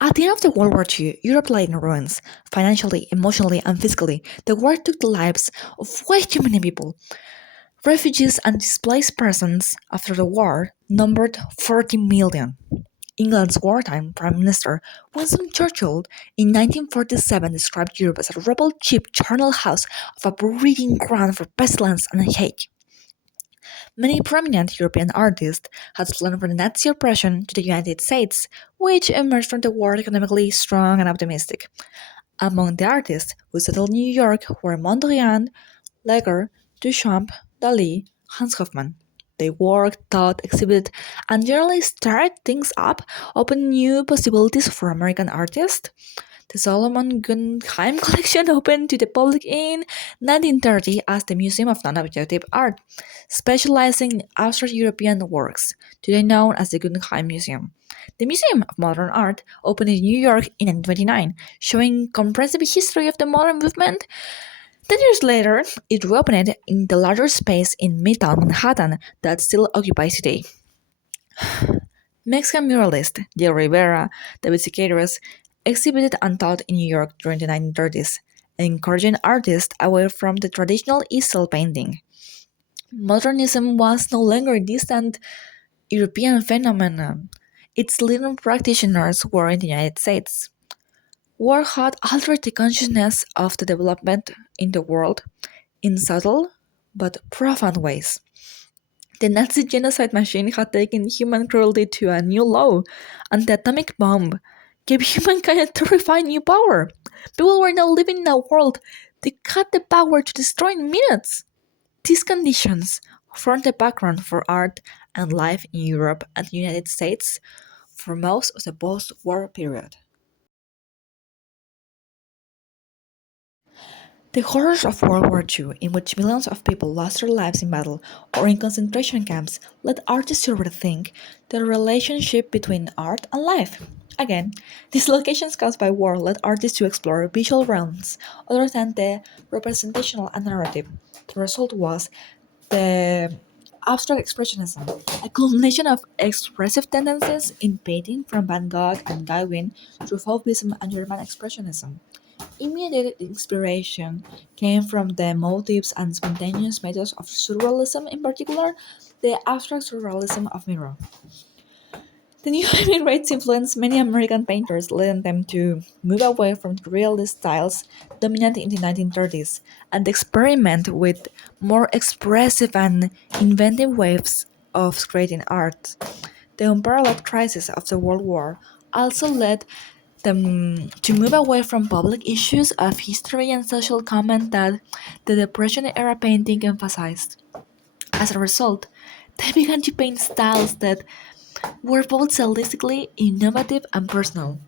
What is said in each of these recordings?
At the end of the World War II, Europe lay in ruins, financially, emotionally, and physically. The war took the lives of way too many people. Refugees and displaced persons after the war numbered 40 million. England's wartime Prime Minister Winston Churchill in 1947 described Europe as a rebel cheap charnel house of a breeding ground for pestilence and hate. Many prominent European artists had fled from the Nazi oppression to the United States, which emerged from the war economically strong and optimistic. Among the artists who settled in New York were Mondrian, Leger, Duchamp, Dali, Hans Hofmann. They worked, taught, exhibited, and generally stirred things up, opening new possibilities for American artists. The Solomon Guggenheim collection opened to the public in 1930 as the Museum of Non-Objective Art, specializing in abstract European works, today known as the Guggenheim Museum. The Museum of Modern Art opened in New York in 1929, showing comprehensive history of the modern movement. 10 years later, it reopened in the larger space in Midtown Manhattan that still occupies today. Mexican muralist Diego Rivera, David Siqueiros, exhibited and taught in New York during the 1930s, encouraging artists away from the traditional easel painting. Modernism was no longer a distant European phenomenon. Its leading practitioners were in the United States. War had altered the consciousness of the development in the world in subtle but profound ways. The Nazi genocide machine had taken human cruelty to a new low, and the atomic bomb gave humankind a terrifying new power. People were now living in a world that had the power to destroy in minutes. These conditions formed the background for art and life in Europe and the United States for most of the post war period. The horrors of World War II, in which millions of people lost their lives in battle or in concentration camps, led artists to rethink the relationship between art and life. Again, dislocations caused by war led artists to explore visual realms other than the representational and narrative. The result was the abstract expressionism, a culmination of expressive tendencies in painting from Van Gogh and Gauguin through Fauvism and German expressionism. Immediate inspiration came from the motives and spontaneous methods of surrealism, in particular, the abstract surrealism of Miro. The new immigrants influenced many American painters, leading them to move away from the realist styles dominant in the 1930s and experiment with more expressive and inventive ways of creating art. The unparalleled crisis of the World War also led them to move away from public issues of history and social comment that the Depression era painting emphasized. As a result, they began to paint styles that were both stylistically innovative and personal.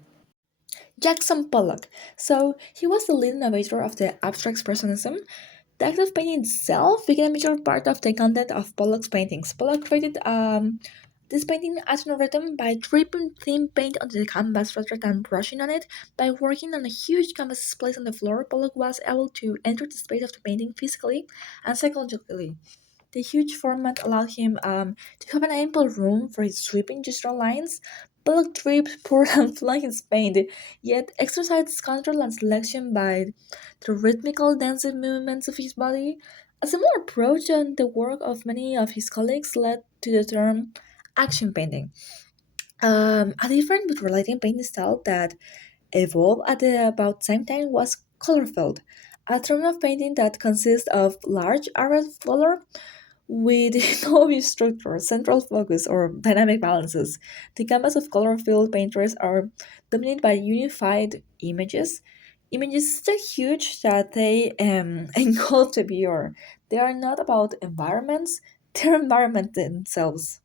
Jackson Pollock. So he was the lead innovator of the abstract expressionism. The act of painting itself became a major part of the content of Pollock's paintings. Pollock created this painting as an rhythm by dripping thin paint onto the canvas rather than brushing on it. By working on a huge canvas placed on the floor, Pollock was able to enter the space of the painting physically and psychologically. The huge format allowed him to have an ample room for his sweeping gestural lines. Pollock dripped, poured, and flung his paint, yet exercised control and selection by the rhythmical dancing movements of his body. A similar approach on the work of many of his colleagues led to the term action painting. A different but related painting style that evolved at the about same time was color filled, a term of painting that consists of large areas of color with no obvious structure, central focus, or dynamic balances. The canvas of color filled painters are dominated by unified images. Images so huge that they engulf the viewer. They are not about environments, they're environment themselves.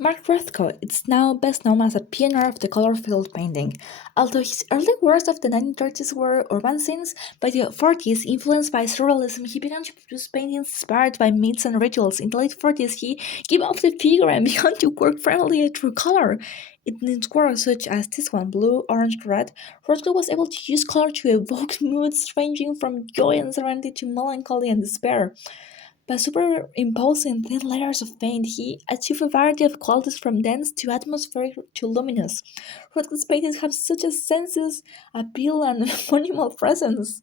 Mark Rothko is now best known as a pioneer of the color-filled painting. Although his early works of the 1930s were urban scenes, by the 40s, influenced by surrealism, he began to produce paintings inspired by myths and rituals. In the late 40s, he gave up the figure and began to work primarily through color. In his works such as this one, Blue, Orange, Red, Rothko was able to use color to evoke moods ranging from joy and serenity to melancholy and despair. By superimposing thin layers of paint, he achieved a variety of qualities from dense to atmospheric to luminous. Rothko's paintings have such a sensuous appeal and minimal presence.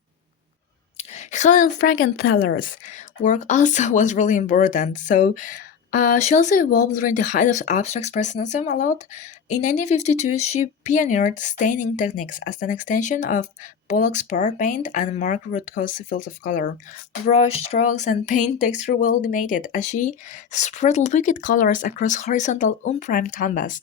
Helen Frankenthaler's work also was really important. She also evolved during the height of abstract expressionism a lot. In 1952, she pioneered staining techniques as an extension of Pollock's powder paint and Mark Rothko's fields of color. Brush strokes and paint texture were eliminated as she spread liquid colors across horizontal unprimed canvas.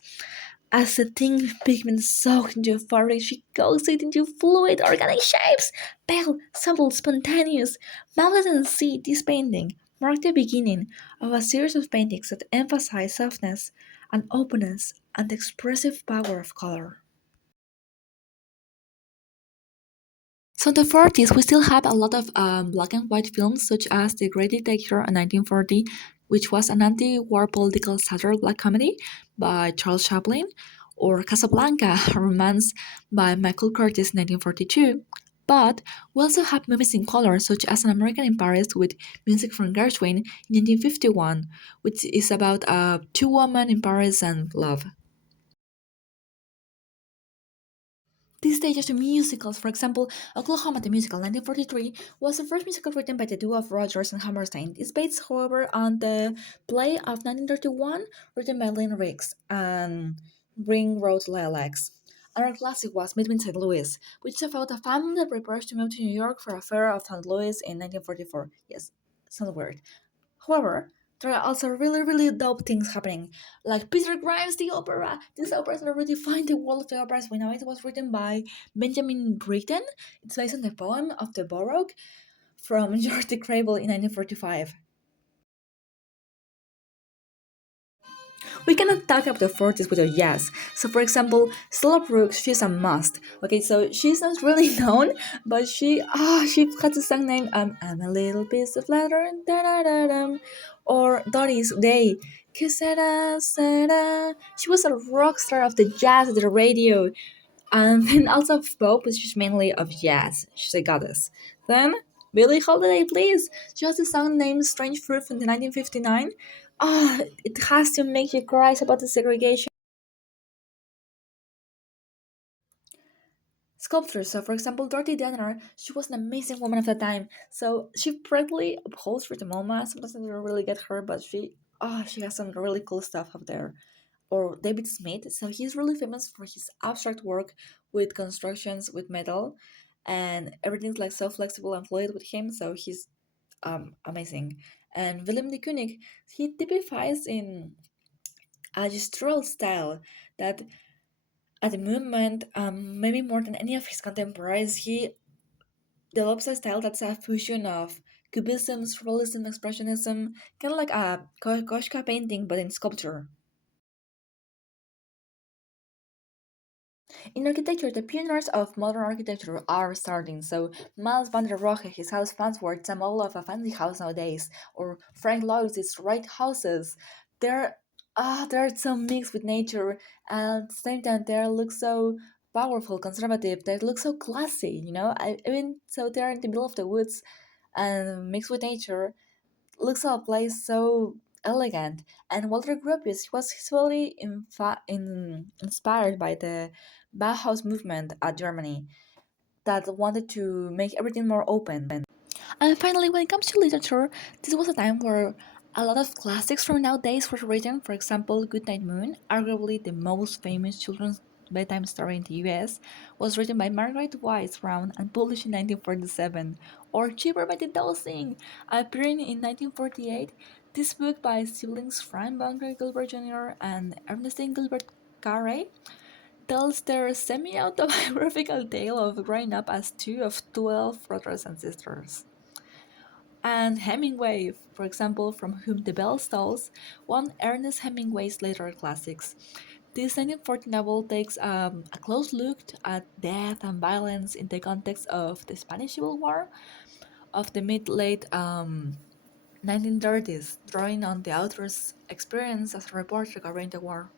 As the thin pigment soaked into fabric, she goes it into fluid organic shapes, pale, supple, spontaneous. Mountain and Sea, this painting marked the beginning of a series of paintings that emphasize softness and openness and the expressive power of color. So in the 40s, we still have a lot of black and white films, such as The Great Dictator in 1940, which was an anti-war political satire black comedy by Charles Chaplin, or Casablanca, a romance by Michael Curtis in 1942. But we also have movies in color, such as An American in Paris with music from Gershwin in 1951, which is about two women in Paris and love. These stages to musicals, for example, Oklahoma the Musical 1943 was the first musical written by the duo of Rogers and Hammerstein. It's based, however, on the play of 1931 written by Lynn Riggs and Ring Road Lilacs. Another classic was Meet Me in St. Louis, which is about a family that prepares to move to New York for a fair of St. Louis in 1944. Yes, sounds weird. However, there are also really dope things happening, like Peter Grimes, the opera. This opera has redefined the world of the opera as we know it. Was written by Benjamin Britten. It's based on the poem of the Baroque from Jordi Crable in 1945. We cannot talk about the 40s without jazz. So, for example, Stella Brooks, she's a must. Okay, so she's not really known, but she has a song named I'm a little piece of leather, da da da dum, or Doris Day. Que sera, sera. She was a rock star of the jazz at the radio, and then also of pop, but she's mainly of jazz. She's a goddess. Then Billie Holiday, please. She has a song named Strange Fruit from the 1959. Ah, it has to make you cry about the segregation. Sculptors. So, for example, Dorothy Denner, she was an amazing woman of the time. So she proudly upholds for the MoMA. Sometimes I don't really get her, but she has some really cool stuff up there. Or David Smith. So he's really famous for his abstract work with constructions with metal, and everything's like so flexible and fluid with him. So he's amazing. And Willem de Kooning, he typifies in a gestural style that at the moment, maybe more than any of his contemporaries, he develops a style that's a fusion of cubism, surrealism, expressionism, kind of like a Koshka painting but in sculpture. In architecture, the pioneers of modern architecture are starting. So Miles van der Rohe, his house Farnsworth, is a model of a fancy house nowadays. Or Frank Lloyd's right houses. They're they're so mixed with nature, and at the same time they look so powerful, conservative. They look so classy. I mean, so they're in the middle of the woods and mixed with nature looks at a place so elegant. And Walter Gropius, he was heavily inspired by the Bauhaus movement at Germany that wanted to make everything more open. And finally, when it comes to literature, this was a time where a lot of classics from nowadays were written. For example, Goodnight Moon, arguably the most famous children's bedtime story in the US, was written by Margaret Wise Brown and published in 1947. Or Cheaper by the Dozen, appearing in 1948. This book by siblings Frank Bunker Gilbert Jr. and Ernestine Gilbert Carey tells their semi-autobiographical tale of growing up as two of 12 brothers and sisters. And Hemingway, for example, From Whom the Bell Tolls, one Ernest Hemingway's later classics. This 1940 novel takes a close look at death and violence in the context of the Spanish Civil War of the mid-late 1930s, drawing on the author's experience as a reporter covering the war.